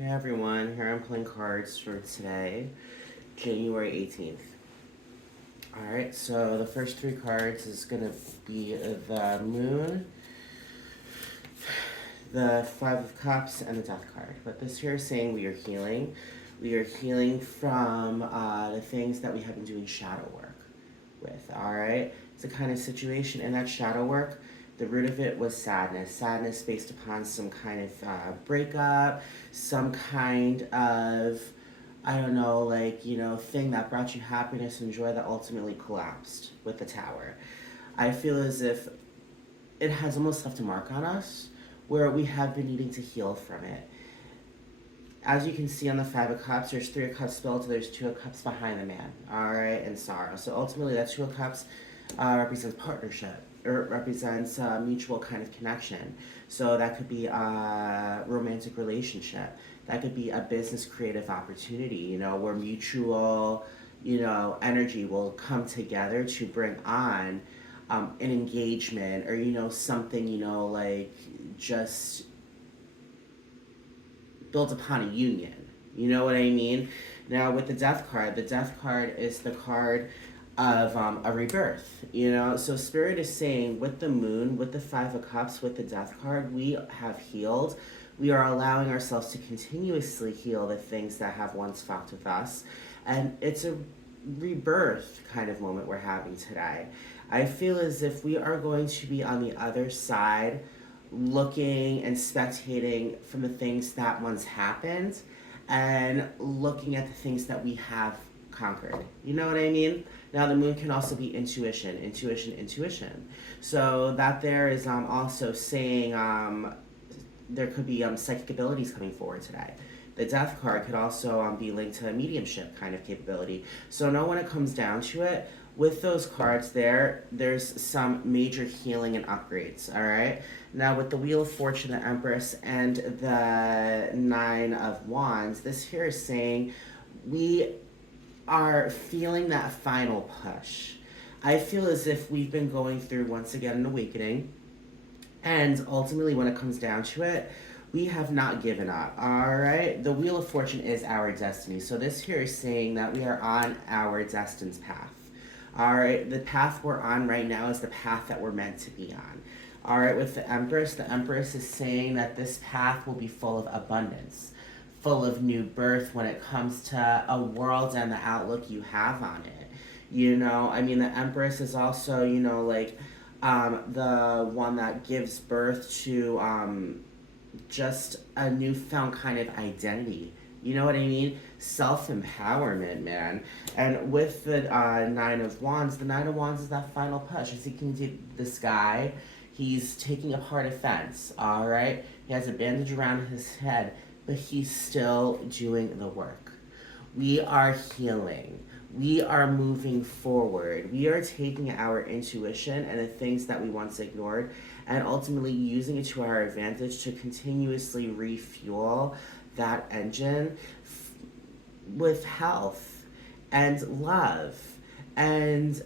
Hey everyone, here I'm playing cards for today, January 18th. Alright, so the first three cards is going to be the Moon, the Five of Cups, and the Death card. But this here is saying we are healing. We are healing from the things that we have been doing shadow work with, alright? It's a kind of situation in that shadow work. The root of it was sadness. Sadness based upon some kind of breakup, some kind of, I don't know, thing that brought you happiness and joy that ultimately collapsed with the tower. I feel as if it has almost left a mark on us where we have been needing to heal from it. As you can see on the Five of Cups, there's Three of Cups spilled, there's Two of Cups behind the man, alright, and sorrow. So ultimately, that Two of Cups represents partnership, or represents a mutual kind of connection. So that could be a romantic relationship, that could be a business creative opportunity, where mutual, energy will come together to bring on an engagement or, something, just built upon a union. You know what I mean? Now, with the Death card is the card of a rebirth. So Spirit is saying with the Moon, with the Five of Cups, with the Death card, we have healed. We are allowing ourselves to continuously heal the things that have once fucked with us. And it's a rebirth kind of moment we're having today. I feel as if we are going to be on the other side looking and spectating from the things that once happened and looking at the things that we have conquered. You know what I mean? Now, the Moon can also be intuition, intuition, intuition. So that there is also saying there could be psychic abilities coming forward today. The Death card could also be linked to a mediumship kind of capability. So know when it comes down to it, with those cards there's some major healing and upgrades, all right? Now, with the Wheel of Fortune, the Empress, and the Nine of Wands, this here is saying we are feeling that final push. I feel as if we've been going through, once again, an awakening, and ultimately, when it comes down to it, we have not given up, all right? The Wheel of Fortune is our destiny. So this here is saying that we are on our destined path. All right, the path we're on right now is the path that we're meant to be on. All right, with the Empress is saying that this path will be full of abundance, full of new birth when it comes to a world and the outlook you have on it. The Empress is also, the one that gives birth to just a newfound kind of identity. You know what I mean? Self-empowerment, man. And with the Nine of Wands, the Nine of Wands is that final push. As you can see, this guy, he's taking apart a fence, all right? He has a bandage around his head, but he's still doing the work. We are healing. We are moving forward. We are taking our intuition and the things that we once ignored and ultimately using it to our advantage to continuously refuel that engine with health and love and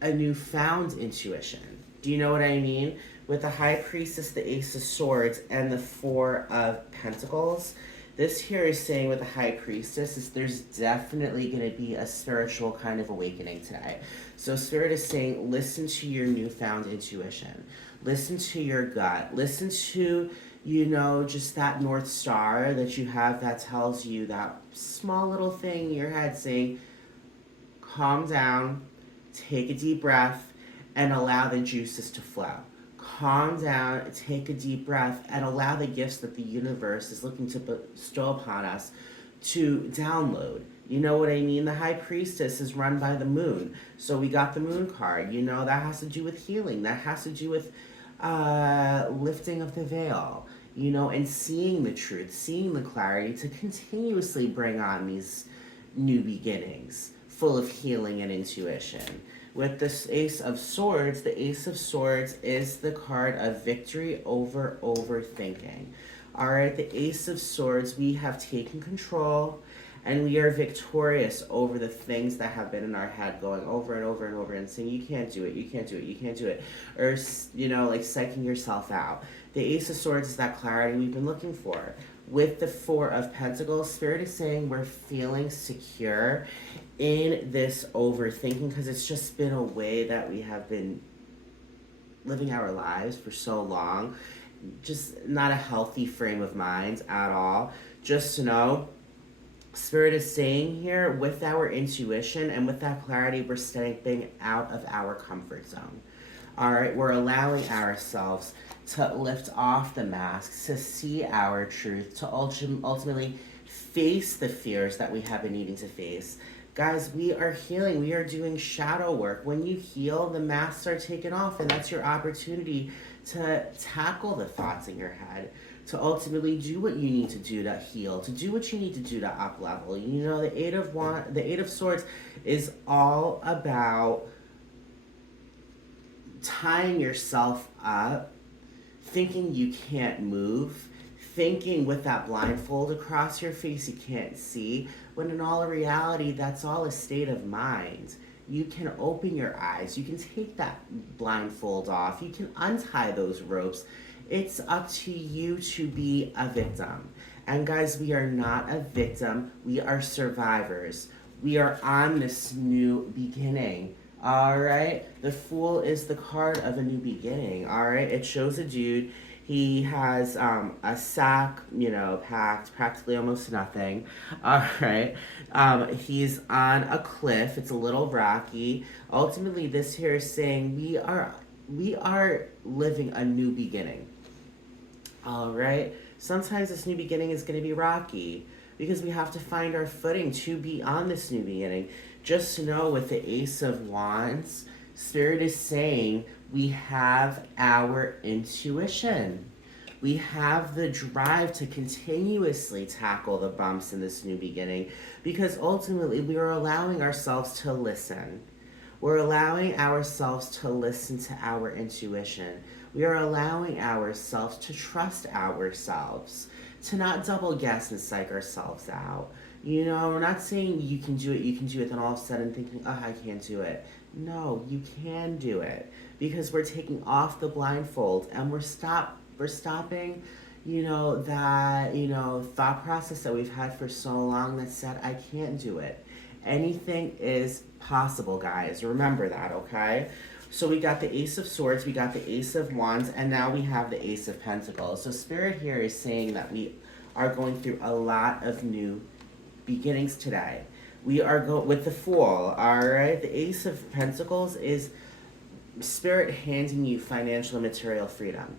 a newfound intuition. Do you know what I mean? With the High Priestess, the Ace of Swords, and the Four of Pentacles, this here is saying with the High Priestess is there's definitely going to be a spiritual kind of awakening today. So Spirit is saying listen to your newfound intuition. Listen to your gut. Listen to, just that North Star that you have that tells you that small little thing in your head saying, calm down, take a deep breath, and allow the juices to flow. Calm down, take a deep breath, and allow the gifts that the universe is looking to bestow upon us to download. You know what I mean? The High Priestess is run by the Moon. So we got the Moon card. That has to do with healing. That has to do with lifting of the veil, and seeing the truth, seeing the clarity to continuously bring on these new beginnings full of healing and intuition. With this Ace of Swords, the Ace of Swords is the card of victory over overthinking. All right, the Ace of Swords, we have taken control and we are victorious over the things that have been in our head, going over and over and over and saying, you can't do it, you can't do it, you can't do it, or, like psyching yourself out. The Ace of Swords is that clarity we've been looking for. With the Four of Pentacles, Spirit is saying we're feeling secure in this overthinking, because it's just been a way that we have been living our lives for so long. Just not a healthy frame of mind at all. Just to know, Spirit is saying here, with our intuition and with that clarity, we're stepping out of our comfort zone. All right, we're allowing ourselves to lift off the masks, to see our truth, to ultimately face the fears that we have been needing to face. Guys, we are healing. We are doing shadow work. When you heal, the masks are taken off, and that's your opportunity to tackle the thoughts in your head, to ultimately do what you need to do to heal, to do what you need to do to up level. You know, the Eight of Swords is all about tying yourself up, thinking you can't move, thinking with that blindfold across your face you can't see, when in all reality, that's all a state of mind. You can open your eyes, you can take that blindfold off, you can untie those ropes. It's up to you to be a victim. And guys, we are not a victim, we are survivors. We are on this new beginning. All right, the Fool is the card of a new beginning. All right, it shows a dude. He has a sack, packed, practically almost nothing. All right, he's on a cliff. It's a little rocky. Ultimately, this here is saying we are living a new beginning. All right, sometimes this new beginning is going to be rocky, because we have to find our footing to be on this new beginning. Just to know, with the Ace of Wands, Spirit is saying we have our intuition. We have the drive to continuously tackle the bumps in this new beginning, because ultimately we are allowing ourselves to listen. We're allowing ourselves to listen to our intuition. We are allowing ourselves to trust ourselves, to not double guess and psych ourselves out. We're not saying you can do it, then all of a sudden thinking, oh, I can't do it. No, you can do it, because we're taking off the blindfold, and we're stopping, that, thought process that we've had for so long that said, I can't do it. Anything is possible, guys. Remember that, okay? So we got the Ace of Swords, we got the Ace of Wands, and now we have the Ace of Pentacles. So Spirit here is saying that we are going through a lot of new beginnings today. We are with the Fool, all right? The Ace of Pentacles is Spirit handing you financial and material freedom,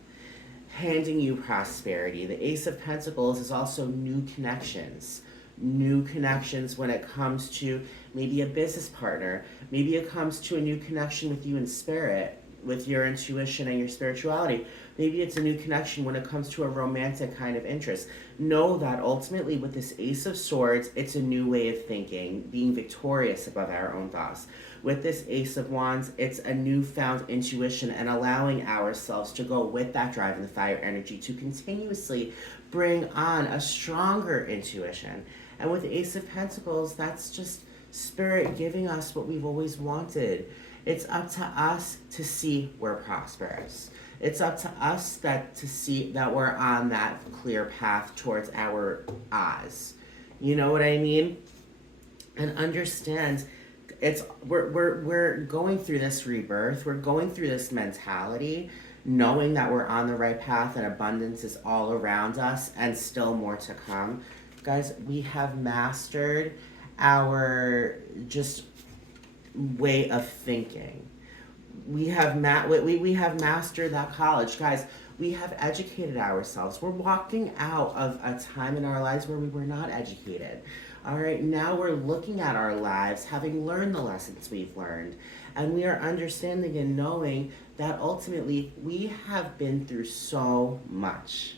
handing you prosperity. The Ace of Pentacles is also new connections when it comes to maybe a business partner. Maybe it comes to a new connection with you in spirit, with your intuition and your spirituality. Maybe it's a new connection when it comes to a romantic kind of interest. Know that ultimately with this Ace of Swords, it's a new way of thinking, being victorious above our own thoughts. With this Ace of Wands, it's a newfound intuition and allowing ourselves to go with that drive and the fire energy to continuously bring on a stronger intuition. And with the Ace of Pentacles, that's just Spirit giving us what we've always wanted. It's up to us to see we're prosperous. It's up to us to see that we're on that clear path towards our eyes. You know what I mean? And understand, we're going through this rebirth. We're going through this mentality, knowing that we're on the right path and abundance is all around us and still more to come. Guys, we have mastered our just way of thinking. We have we have mastered that college. Guys, we have educated ourselves. We're walking out of a time in our lives where we were not educated. All right, now we're looking at our lives, having learned the lessons we've learned, and we are understanding and knowing that ultimately we have been through so much.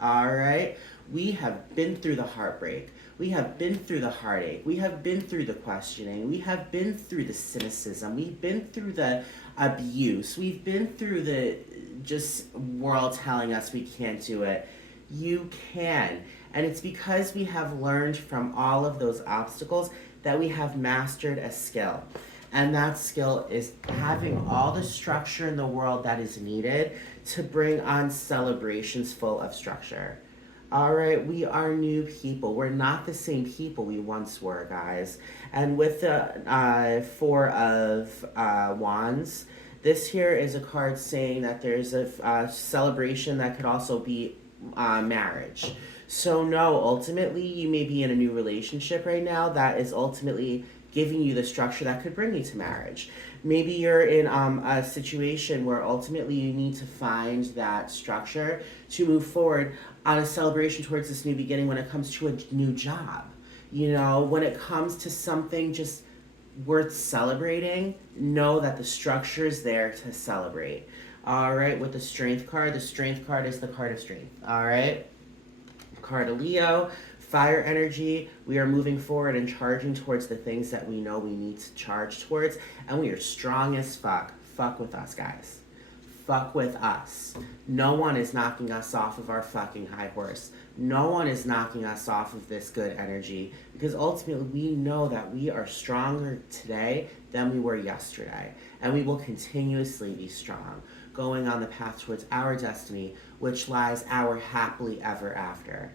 All right, we have been through the heartbreak. We have been through the heartache. We have been through the questioning. We have been through the cynicism. We've been through the abuse. We've been through the just world telling us we can't do it. You can. And it's because we have learned from all of those obstacles that we have mastered a skill. And that skill is having all the structure in the world that is needed to bring on celebrations full of structure. All right, we are new people. We're not the same people we once were, guys. And with the Four of Wands, this here is a card saying that there's a celebration that could also be marriage. So, no, ultimately, you may be in a new relationship right now that is ultimately giving you the structure that could bring you to marriage. Maybe you're in a situation where ultimately you need to find that structure to move forward on a celebration towards this new beginning when it comes to a new job. You know, when it comes to something just worth celebrating, know that the structure is there to celebrate. All right, with the strength card is the card of strength. All right, card of Leo, fire energy. We are moving forward and charging towards the things that we know we need to charge towards, and we are strong as fuck. Fuck with us, guys. Fuck with us. No one is knocking us off of our fucking high horse. No one is knocking us off of this good energy because ultimately we know that we are stronger today than we were yesterday, and we will continuously be strong, going on the path towards our destiny, which lies our happily ever after.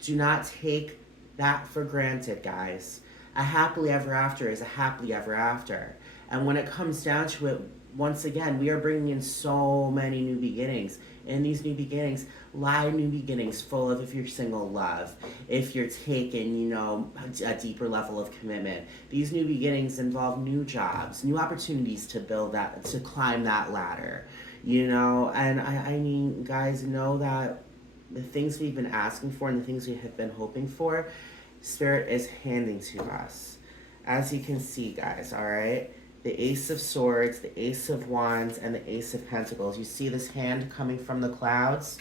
Do not take that for granted, guys. A happily ever after is a happily ever after. And when it comes down to it, once again, we are bringing in so many new beginnings. In these new beginnings lie new beginnings full of if you're single love, if you're taking, a deeper level of commitment. These new beginnings involve new jobs, new opportunities to build that, to climb that ladder. And I mean, guys, know that the things we've been asking for and the things we have been hoping for, Spirit is handing to us. As you can see, guys, all right? The Ace of Swords, the Ace of Wands, and the Ace of Pentacles. You see this hand coming from the clouds?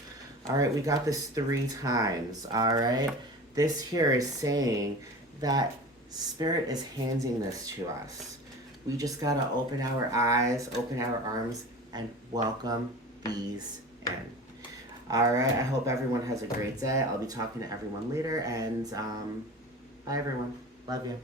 All right, we got this 3 times, all right? This here is saying that Spirit is handing this to us. We just got to open our eyes, open our arms, and welcome these in. All right, I hope everyone has a great day. I'll be talking to everyone later, and bye, everyone. Love you.